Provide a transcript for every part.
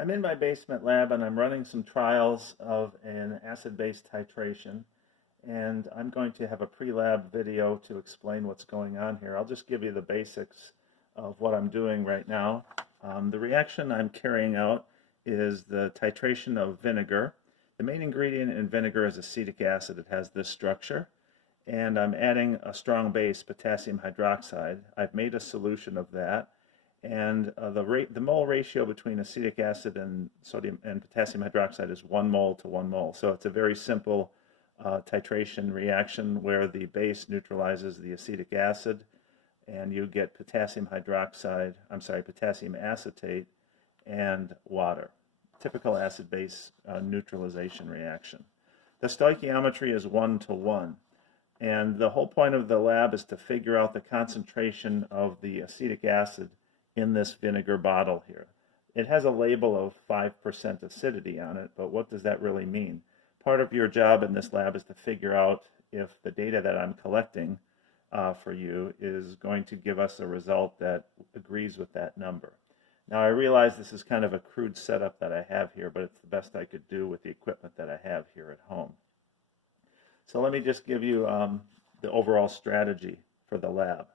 I'm in my basement lab and I'm running some trials of an acid-base titration, and I'm going to have a pre-lab video to explain what's going on here. I'll just give you the basics of what I'm doing right now. The reaction I'm carrying out is the titration of vinegar. The main ingredient in vinegar is acetic acid. It has this structure, and I'm adding a strong base, potassium hydroxide. I've made a solution of that. And the mole ratio between acetic acid and sodium and potassium hydroxide is 1 mole to 1 mole. So it's a very simple titration reaction where the base neutralizes the acetic acid, and you get potassium acetate and water. Typical acid-base neutralization reaction. The stoichiometry is 1 to 1. And the whole point of the lab is to figure out the concentration of the acetic acid in this vinegar bottle here. It has a label of 5% acidity on it, but what does that really mean? Part of your job in this lab is to figure out if the data that I'm collecting for you is going to give us a result that agrees with that number. Now, I realize this is kind of a crude setup that I have here, but it's the best I could do with the equipment that I have here at home. So let me just give you the overall strategy for the lab.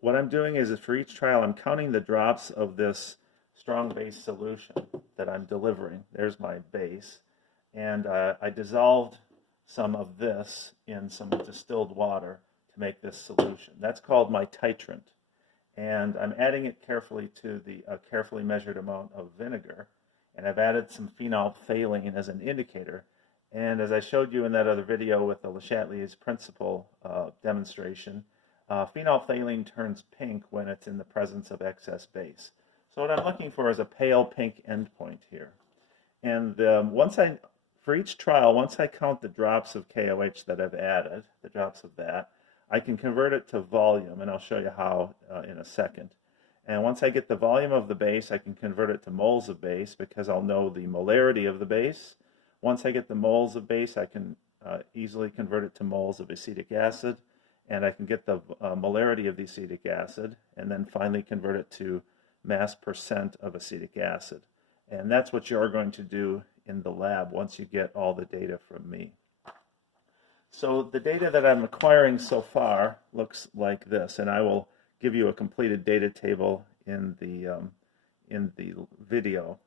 What I'm doing is for each trial, I'm counting the drops of this strong base solution that I'm delivering. There's my base. And I dissolved some of this in some distilled water to make this solution. That's called my titrant. And I'm adding it carefully to the carefully measured amount of vinegar. And I've added some phenolphthalein as an indicator. And as I showed you in that other video with the Le Chatelier's principle demonstration, phenolphthalein turns pink when it's in the presence of excess base. So what I'm looking for is a pale pink endpoint here. And for each trial, once I count the drops of KOH that I've added, the drops of that, I can convert it to volume, and I'll show you how in a second. And once I get the volume of the base, I can convert it to moles of base because I'll know the molarity of the base. Once I get the moles of base, I can easily convert it to moles of acetic acid, and I can get the molarity of the acetic acid, and then finally convert it to mass percent of acetic acid. And that's what you're going to do in the lab once you get all the data from me. So the data that I'm acquiring so far looks like this, and I will give you a completed data table in the video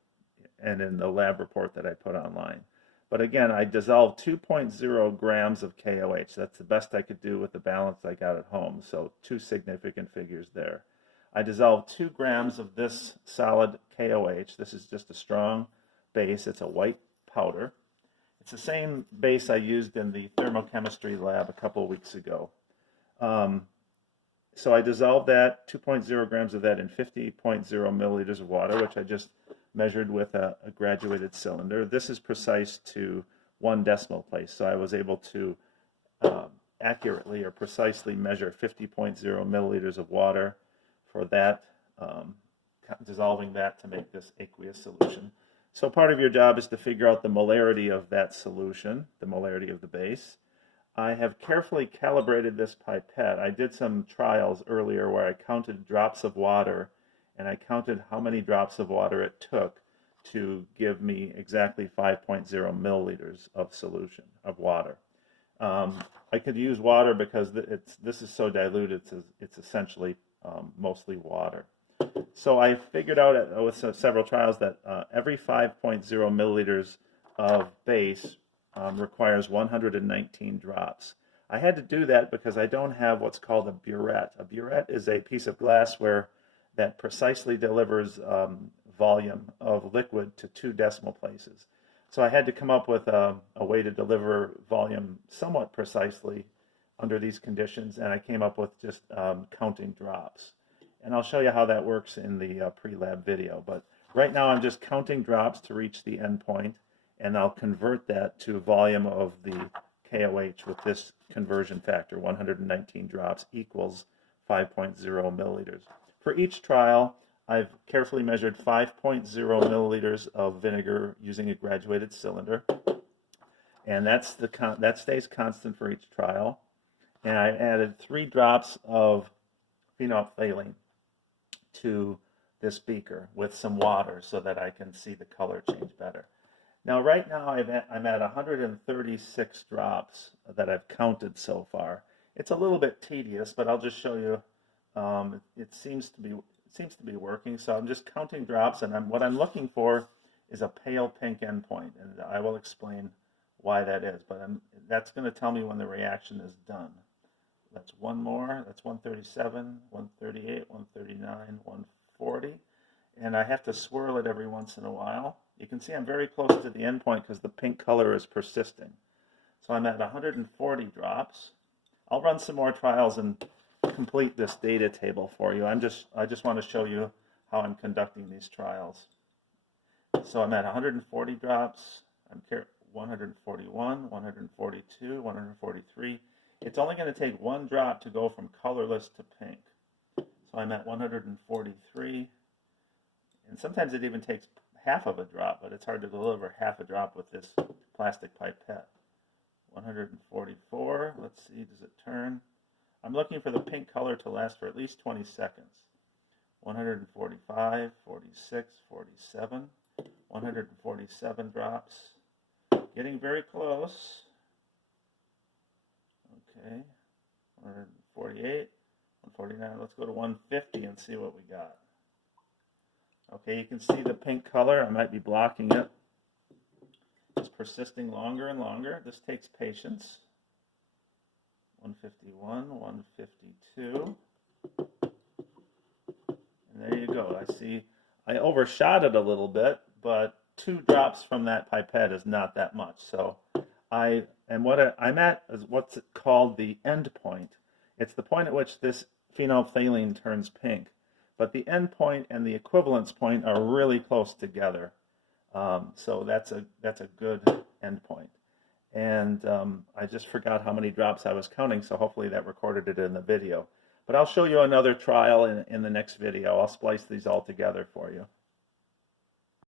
and in the lab report that I put online. But again, I dissolved 2.0 grams of KOH. That's the best I could do with the balance I got at home, so 2 significant figures there. I dissolved 2 grams of this solid KOH. This is just a strong base. It's a white powder. It's the same base I used in the thermochemistry lab a couple of weeks ago. So I dissolved that, 2.0 grams of that in 50.0 milliliters of water, which I just measured with a graduated cylinder. This is precise to 1 decimal place, so I was able to accurately or precisely measure 50.0 milliliters of water for that, dissolving that to make this aqueous solution. So part of your job is to figure out the molarity of that solution, the molarity of the base. I have carefully calibrated this pipette. I did some trials earlier where I counted drops of water, and I counted how many drops of water it took to give me exactly 5.0 milliliters of solution of water. I could use water because this is so diluted, it's essentially mostly water. So I figured out with several trials that every 5.0 milliliters of base requires 119 drops. I had to do that because I don't have what's called a burette. A burette is a piece of glassware that precisely delivers volume of liquid to 2 decimal places. So I had to come up with a way to deliver volume somewhat precisely under these conditions, and I came up with just counting drops. And I'll show you how that works in the pre-lab video. But right now I'm just counting drops to reach the endpoint, and I'll convert that to volume of the KOH with this conversion factor. 119 drops equals 5.0 milliliters. For each trial, I've carefully measured 5.0 milliliters of vinegar using a graduated cylinder, and that stays constant for each trial. And I added 3 drops of phenolphthalein to this beaker with some water so that I can see the color change better. Now, right now I'm at 136 drops that I've counted so far. It's a little bit tedious, but I'll just show you. It seems to be working. So I'm just counting drops, and what I'm looking for is a pale pink endpoint, and I will explain why that is. But that's going to tell me when the reaction is done. That's one more. That's 137, 138, 139, 140. And I have to swirl it every once in a while. You can see I'm very close to the endpoint because the pink color is persisting. So I'm at 140 drops. I'll run some more trials and complete this data table for you. I just want to show you how I'm conducting these trials. So I'm at 140 drops. I'm 141, 142, 143. It's only going to take one drop to go from colorless to pink. So I'm at 143. And sometimes it even takes half of a drop, but it's hard to deliver half a drop with this plastic pipette. 144, let's see, does it turn? I'm looking for the pink color to last for at least 20 seconds. 145, 46, 47, 147 drops. Getting very close. Okay, 148, 149, let's go to 150 and see what we got. Okay, you can see the pink color. I might be blocking it. It's persisting longer and longer. This takes patience. 151, 152. And there you go. I see I overshot it a little bit, but 2 drops from that pipette is not that much. So what I'm at is what's called the end point. It's the point at which this phenolphthalein turns pink. But the end point and the equivalence point are really close together. So that's a good end point. And I just forgot how many drops I was counting, so hopefully that recorded it in the video. But I'll show you another trial in the next video. I'll splice these all together for you.